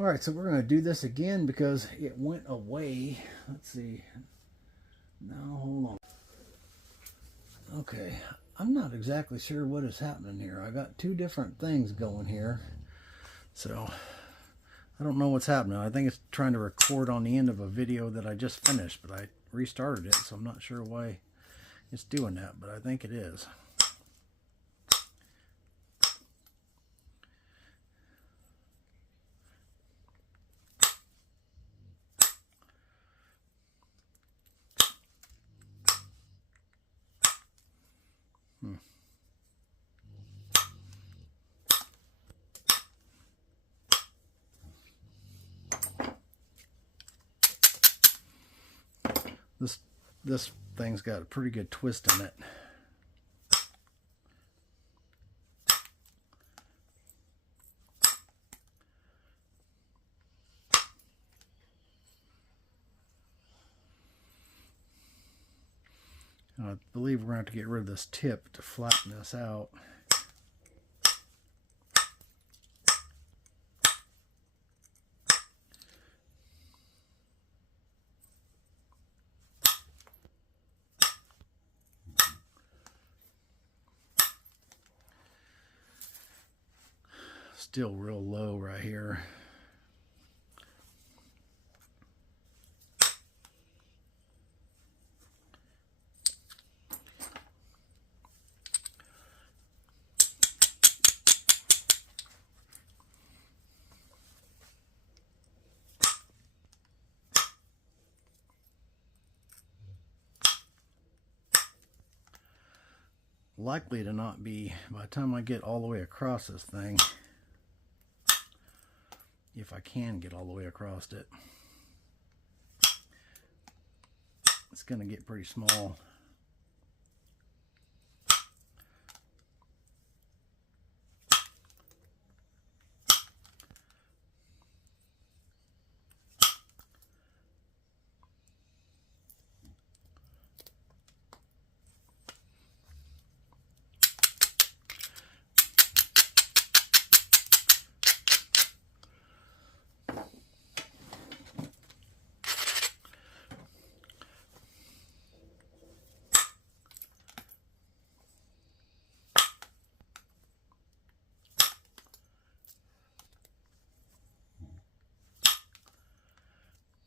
Alright, so we're going to do this again because it went away. Let's see. Now, hold on. Okay, I'm not exactly sure what is happening here. I got two different things going here. So, I don't know what's happening. I think it's trying to record on the end of a video that I just finished, but I restarted it, so I'm not sure why it's doing that, but I think it is. This thing's got a pretty good twist in it. I believe we're going to have to get rid of this tip to flatten this out. Still real low right here. Likely to not be by the time I get all the way across this thing. If I can get all the way across it, it's going to get pretty small.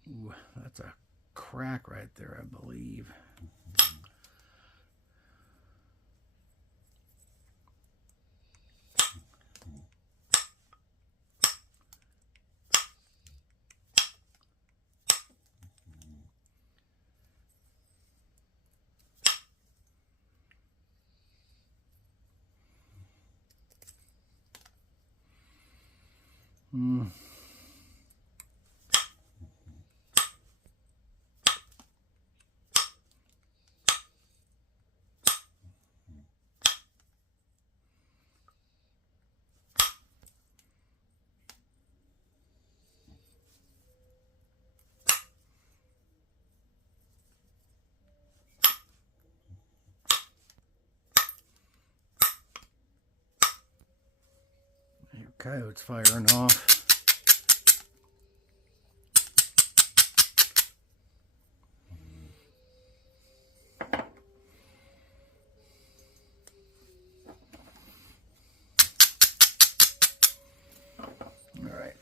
Ooh, that's a crack right there, I believe. Coyote's firing off. All right,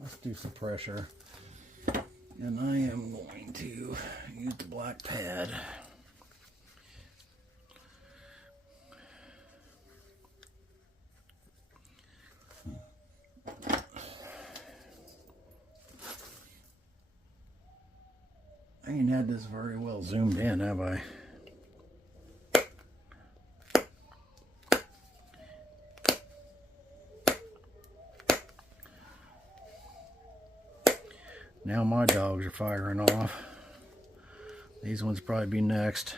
let's do some pressure. And I am going to use the black pad. I ain't had this very well zoomed in, have I? Now my dogs are firing off. These ones probably be next.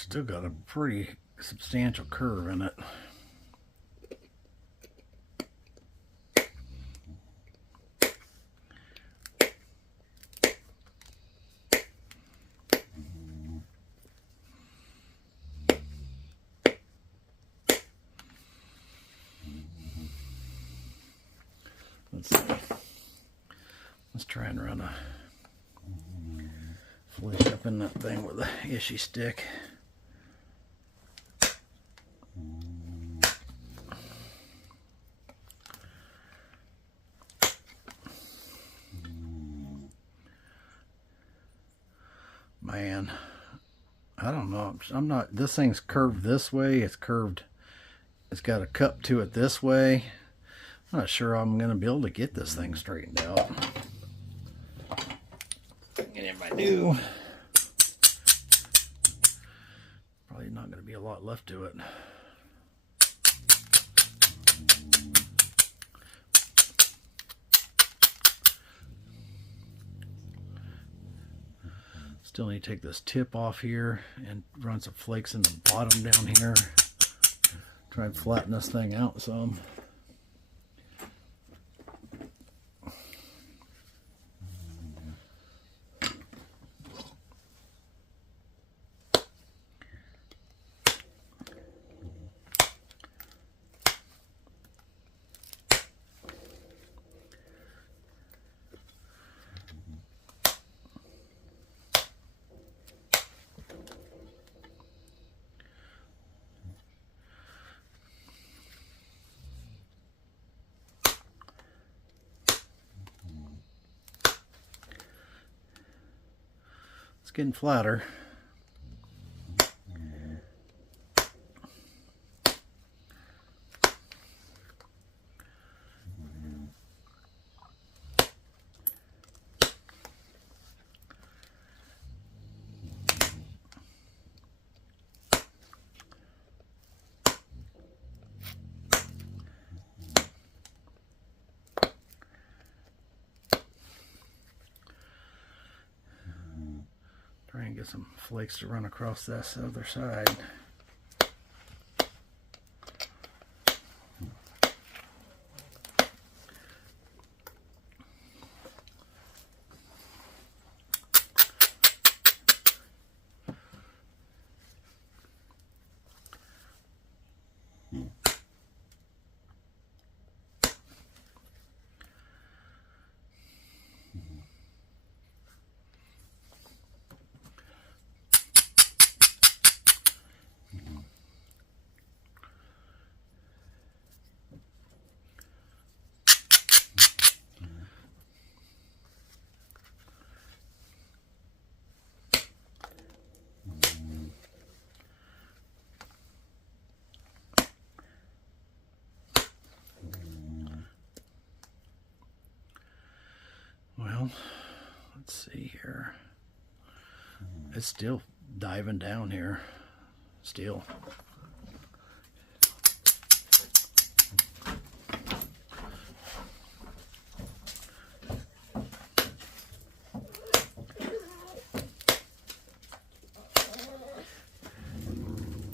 Still got a pretty substantial curve in it. Let's see. Let's try and run a Flake up in that thing with a ishy stick. Man, I don't know. I'm not, this thing's curved this way. It's curved. It's got a cup to it this way. I'm not sure I'm going to be able to get this thing straightened out. And if I do, probably not going to be a lot left to it. Still need to take this tip off here and run some flakes in the bottom down here. Try and flatten this thing out some. It's getting flatter. Try and get some flakes to run across this other side. Well, let's see here. It's still diving down here. Still.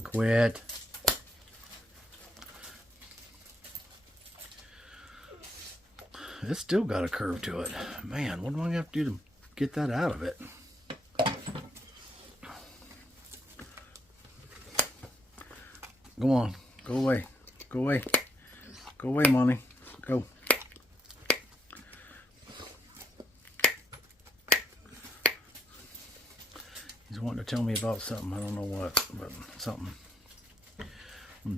Quit. It's still got a curve to it. Man, what do I have to do to get that out of it? Go on. Go away. Go away. Go away, Monty. Go. He's wanting to tell me about something. I don't know what, but something.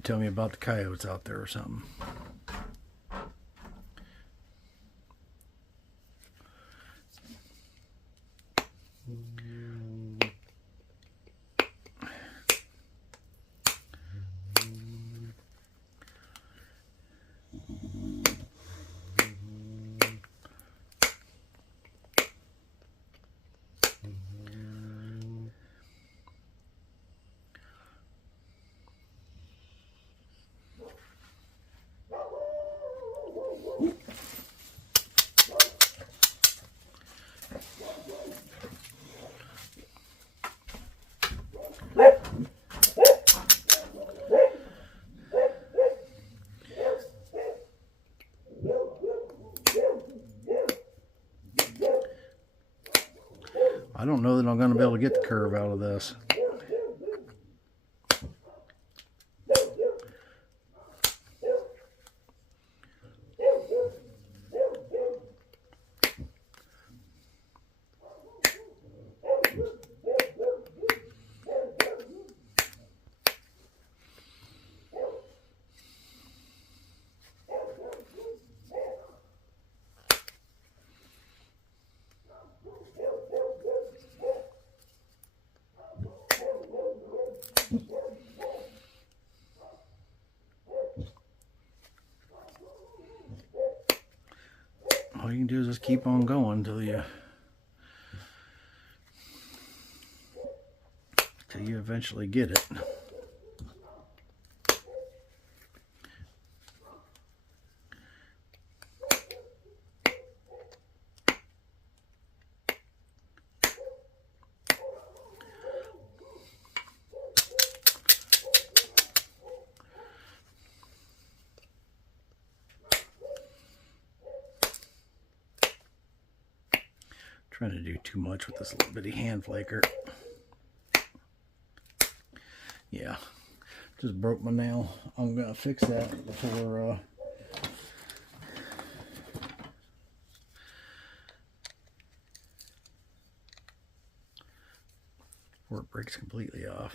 Tell me about the coyotes out there or something. I don't know that I'm going to be able to get the curve out of this. All you can do is just keep on going until you eventually get it. Trying to do too much with this little bitty hand flaker. Yeah, just broke my nail. I'm gonna fix that before it breaks completely off.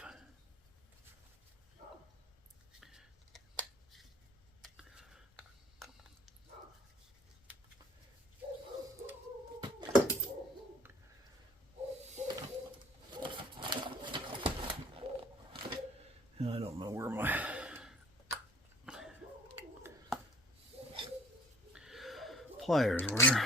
I don't know where my pliers were.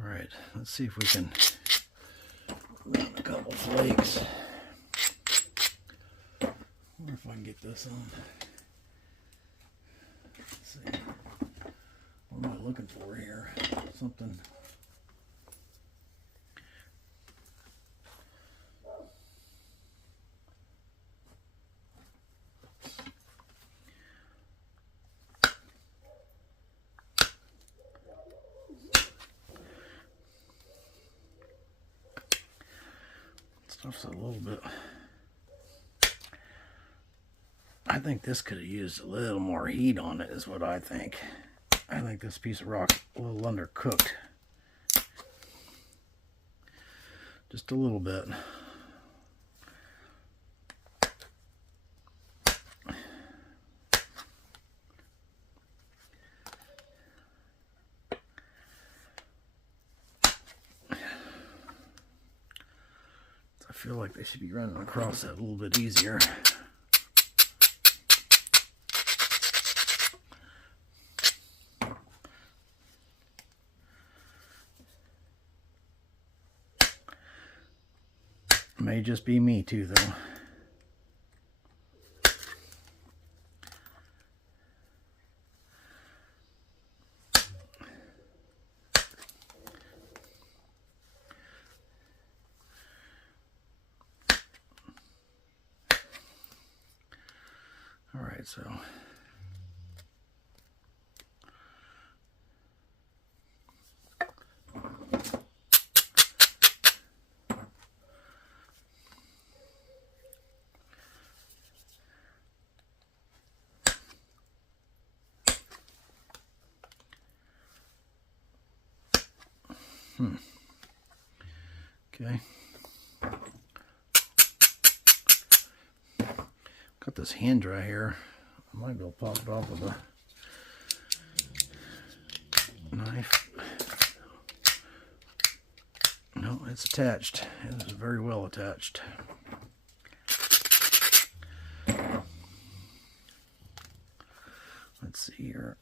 All right, let's see if we can run a couple flakes. I wonder if I can get this on. Let's see. What am I looking for here? Something. Stuff's a little bit. I think this could have used a little more heat on it, is what I think. I think this piece of rock's a little undercooked. Just a little bit. I feel like they should be running across that a little bit easier. May just be me too, though. All right, so okay. Got this hand dry here. I might be able to pop it off with a knife. No, it's attached. It is very well attached. here.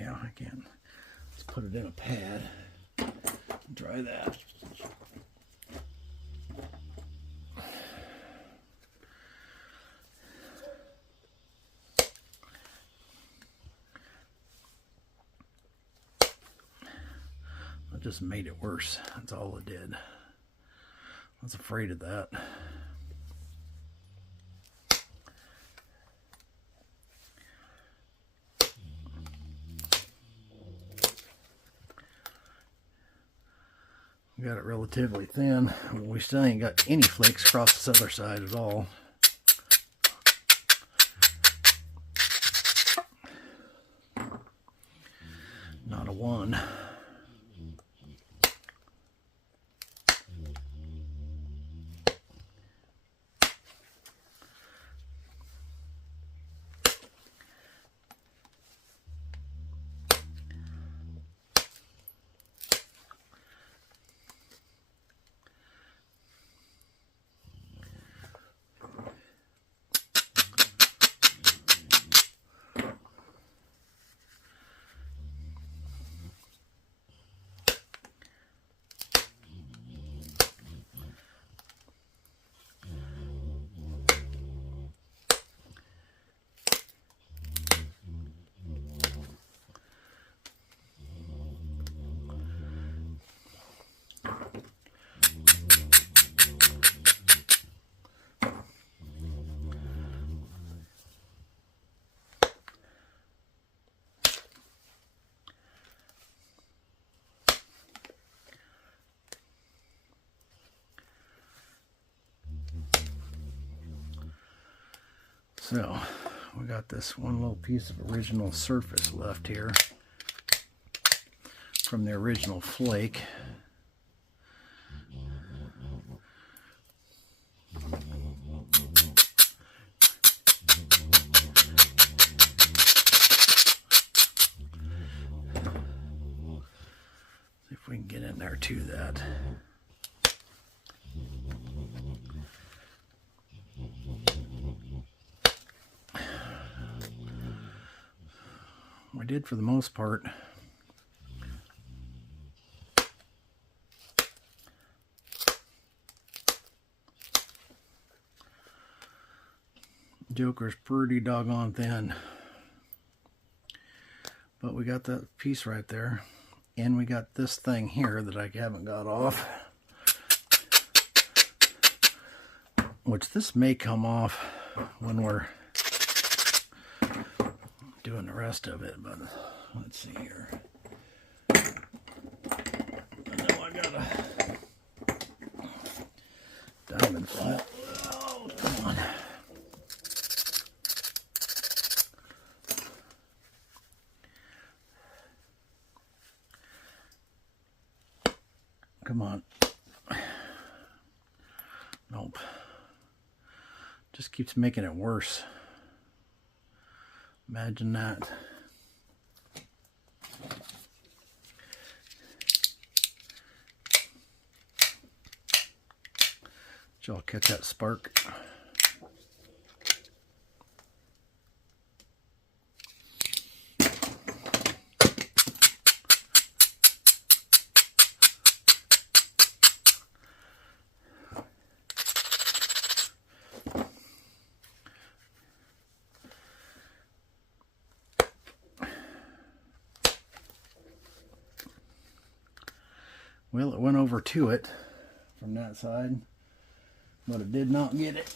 Yeah, I can. Let's put it in a pad. Dry that. It just made it worse. That's all it did. I was afraid of that. We got it relatively thin. We still ain't got any flakes across this other side at all. Not a one. So we got this one little piece of original surface left here from the original flake. See if we can get in there to that. We did for the most part. Joker's pretty doggone thin. But we got that piece right there. And we got this thing here that I haven't got off. Which this may come off when we're doing the rest of it, but let's see here. I know I got a diamond file. Oh, come on. Come on. Nope. Just keeps making it worse. Imagine that. Did y'all catch that spark? Well, it went over to it from that side, but it did not get it.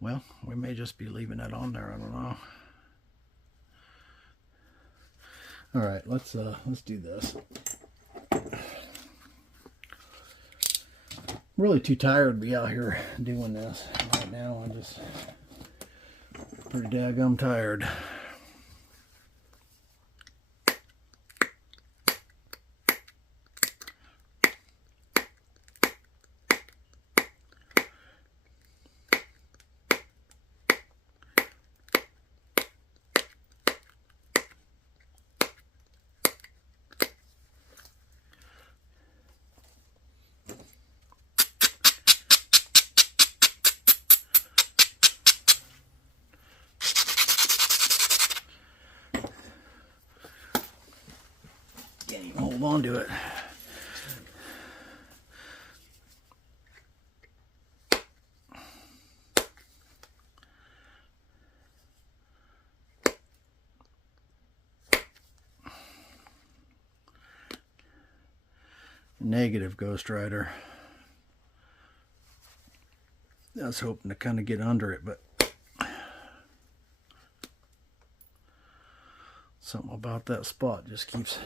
Well, we may just be leaving that on there. I don't know. All right, let's do this. Really too tired to be out here doing this right now. I'm just pretty daggum tired. hold on to it. Negative Ghost Rider. I was hoping to kind of get under it, but something about that spot just keeps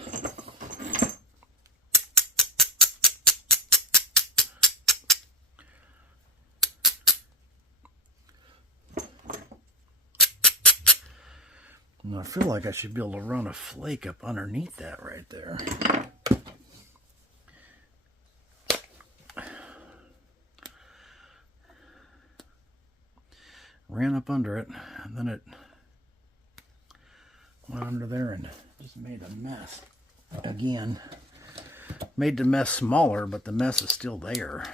and I feel like I should be able to run a flake up underneath that right there. Ran up under it, and then it went under there and just made a mess. Again, made the mess smaller, but the mess is still there.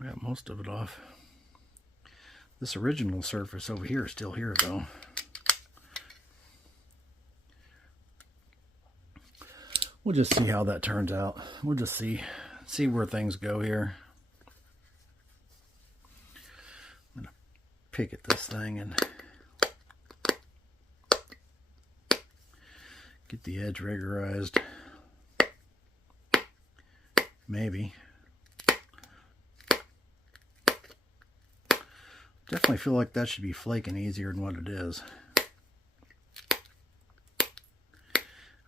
We got most of it off. This original surface over here is still here though. We'll just see how that turns out. We'll just see where things go here. I'm gonna pick at this thing and get the edge regularized. Maybe. Definitely feel like that should be flaking easier than what it is.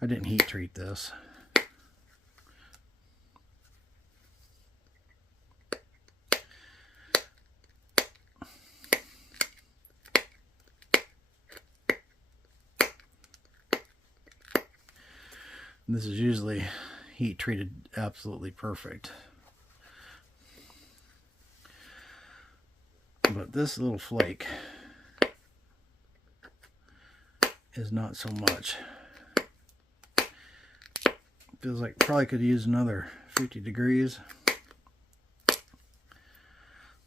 I didn't heat treat this. And this is usually heat treated absolutely perfect. But this little flake is not so much. Feels like probably could use another 50 degrees.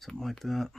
Something like that.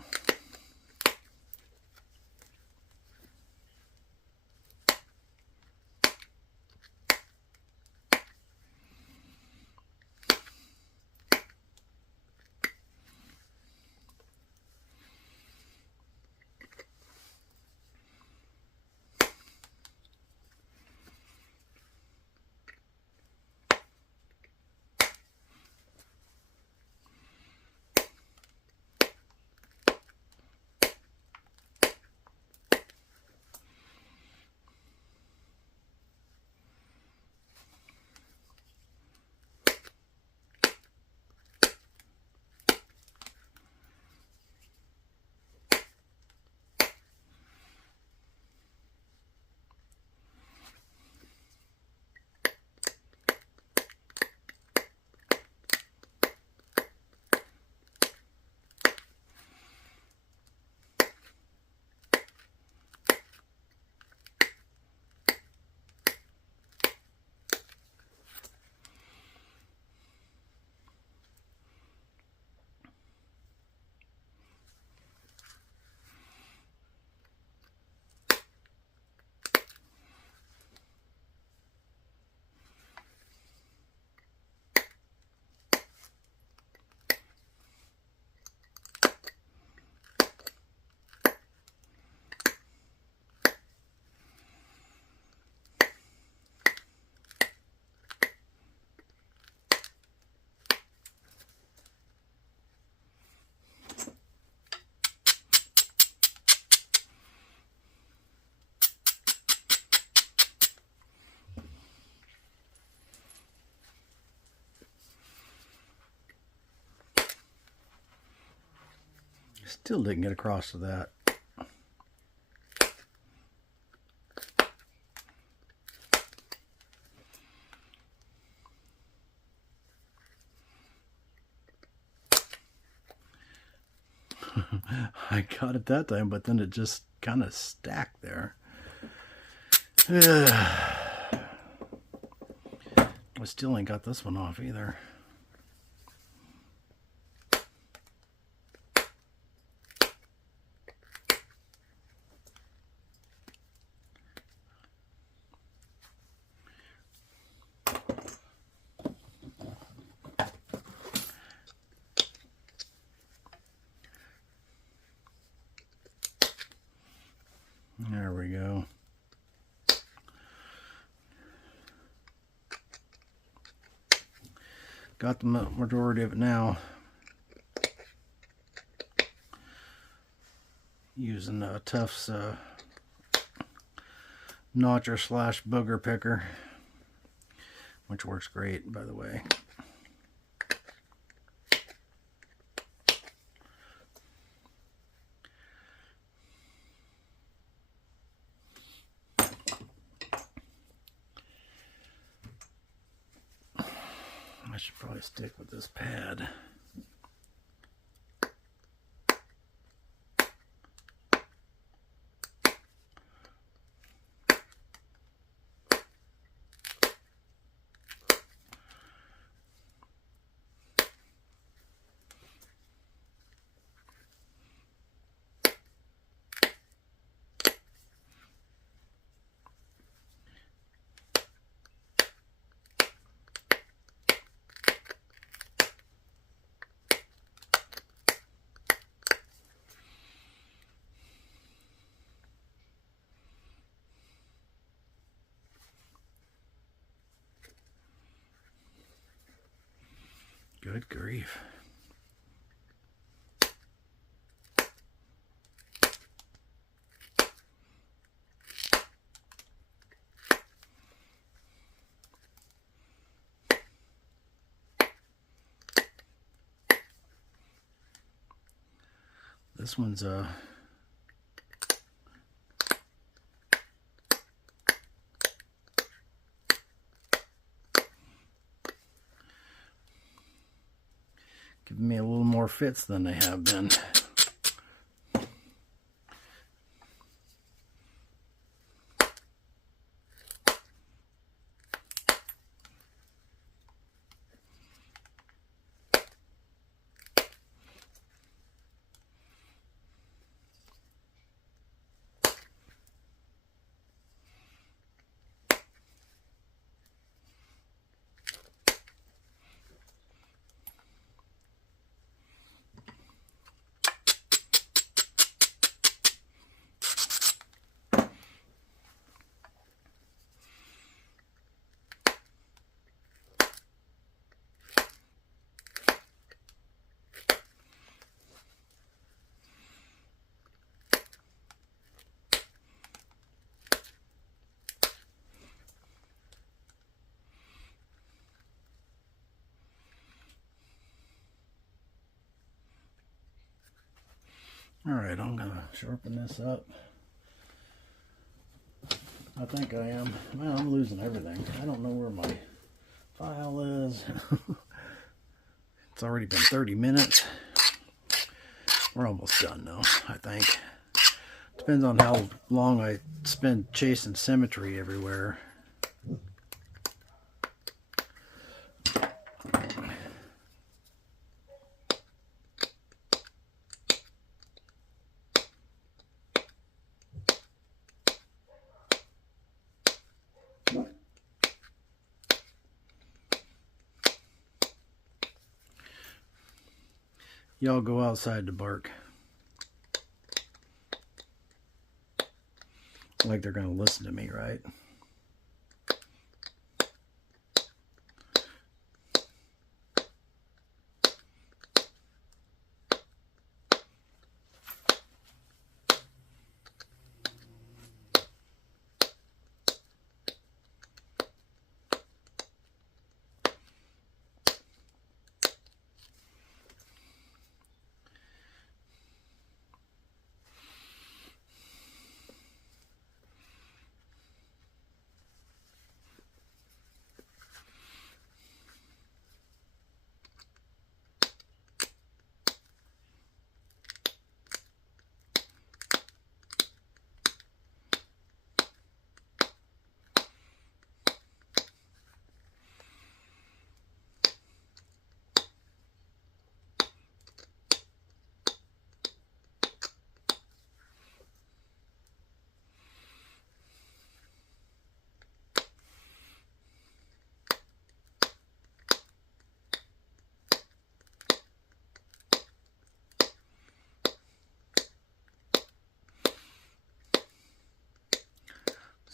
Still didn't get across to that. I got it that time, but then it just kind of stacked there. I still ain't got this one off either. There we go. Got the majority of it now. Using Tufts notcher slash booger picker, which works great, by the way. I should probably stick with this pad. Good grief. This one's giving me a little more fits than they have been. Alright, I'm going to sharpen this up. I think I am. Well, I'm losing everything. I don't know where my file is. It's already been 30 minutes. We're almost done though, I think. Depends on how long I spend chasing symmetry everywhere. Y'all go outside to bark. Like they're going to listen to me, right?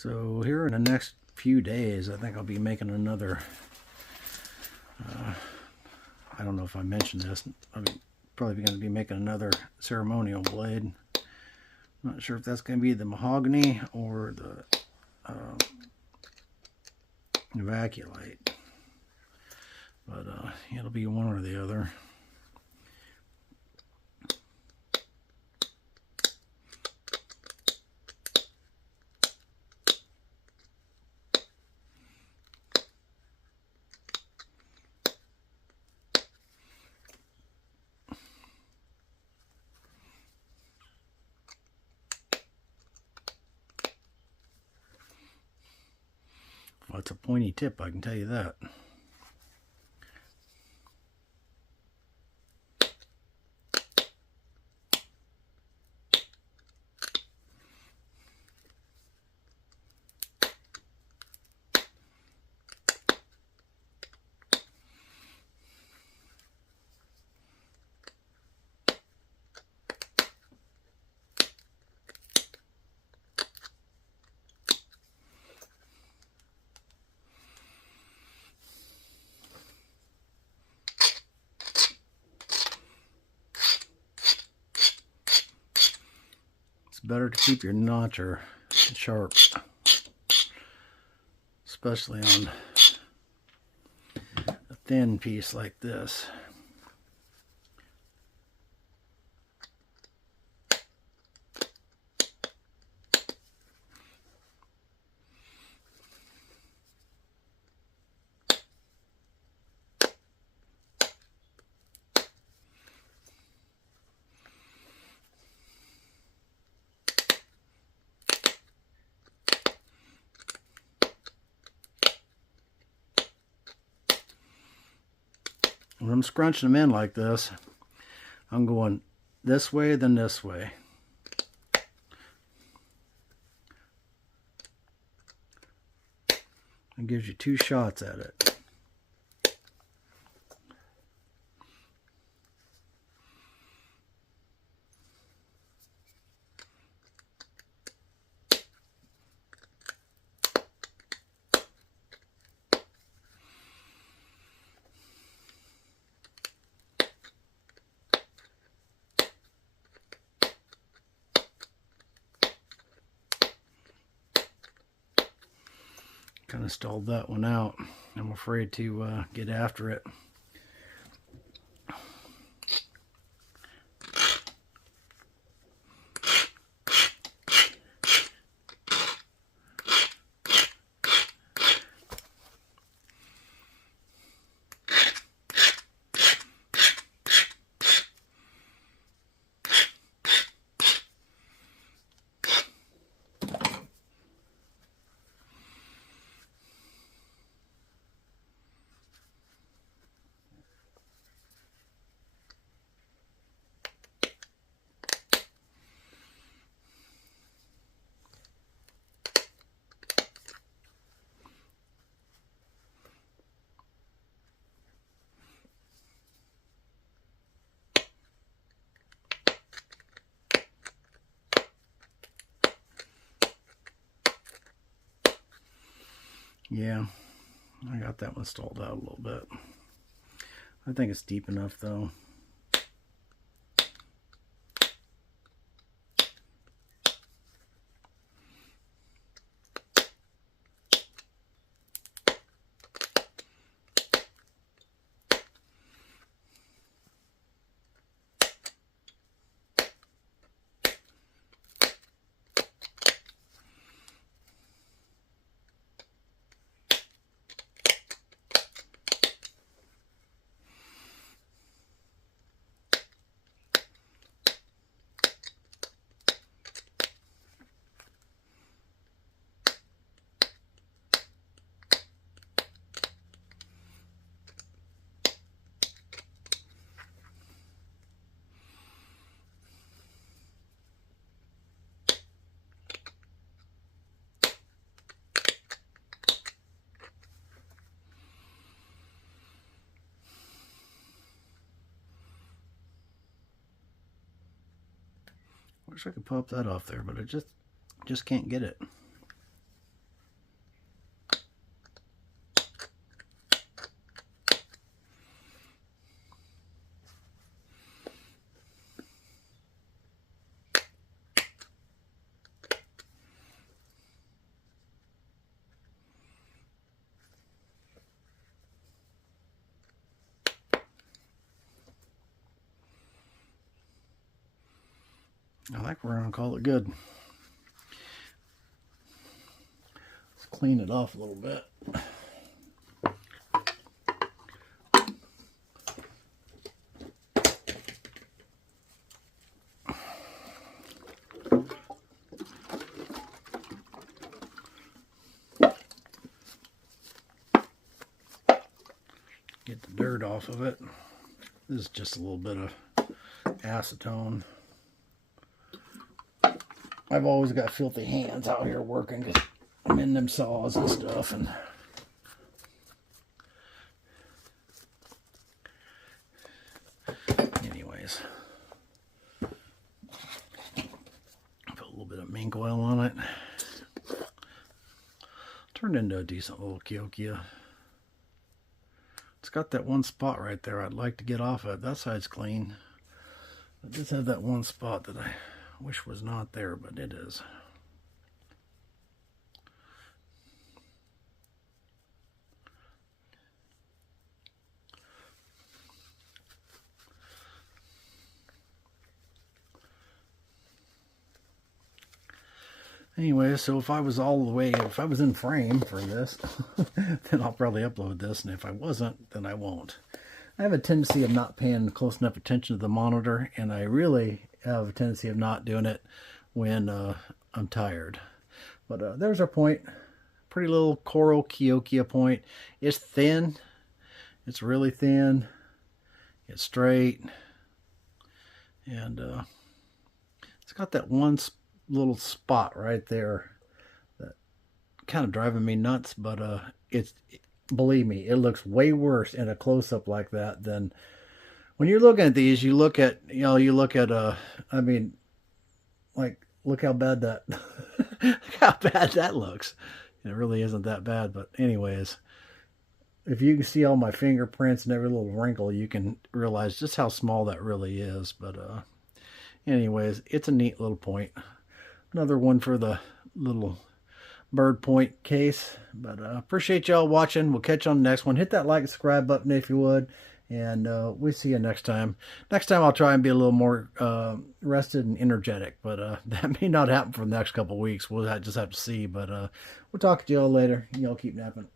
So here in the next few days, I think I'll be making another, I don't know if I mentioned this, I'm probably going to be making another ceremonial blade. Not sure if that's going to be the mahogany or the evacuate, but it'll be one or the other. Well, it's a pointy tip, I can tell you that. Better to keep your notcher sharp, especially on a thin piece like this. When I'm scrunching them in like this, I'm going this way, then this way. It gives you two shots at it. Kind of stalled that one out. I'm afraid to get after it. Yeah, I got that one stalled out a little bit. I think it's deep enough though. Wish I could pop that off there, but I just can't get it. I think we're gonna call it good. Let's clean it off a little bit. Get the dirt off of it. This is just a little bit of acetone. I've always got filthy hands out here working because I'm in them saws and stuff. And anyways, put a little bit of mink oil on it. Turned into a decent little Cahokia. It's got that one spot right there I'd like to get off of. That side's clean. It does have that one spot that I wish was not there, but it is. Anyway, so if I was in frame for this, then I'll probably upload this, and if I wasn't, then I won't. I have a tendency of not paying close enough attention to the monitor, and I really have a tendency of not doing it when I'm tired. But there's our point. Pretty little coral Cahokia point. It's thin. It's really thin. It's straight. And it's got that one little spot right there that kind of driving me nuts, but believe me, it looks way worse in a close-up like that than when you're looking at these. You look at I mean, like, look how bad that look how bad that looks. It really isn't that bad, but anyways, if you can see all my fingerprints and every little wrinkle, you can realize just how small that really is. But anyways, it's a neat little point. Another one for the little bird point case. But appreciate y'all watching. We'll catch you on the next one. Hit that like and subscribe button if you would. And we'll see you next time. Next time I'll try and be a little more rested and energetic. But that may not happen for the next couple of weeks. We'll just have to see. But we'll talk to y'all later. Y'all keep napping.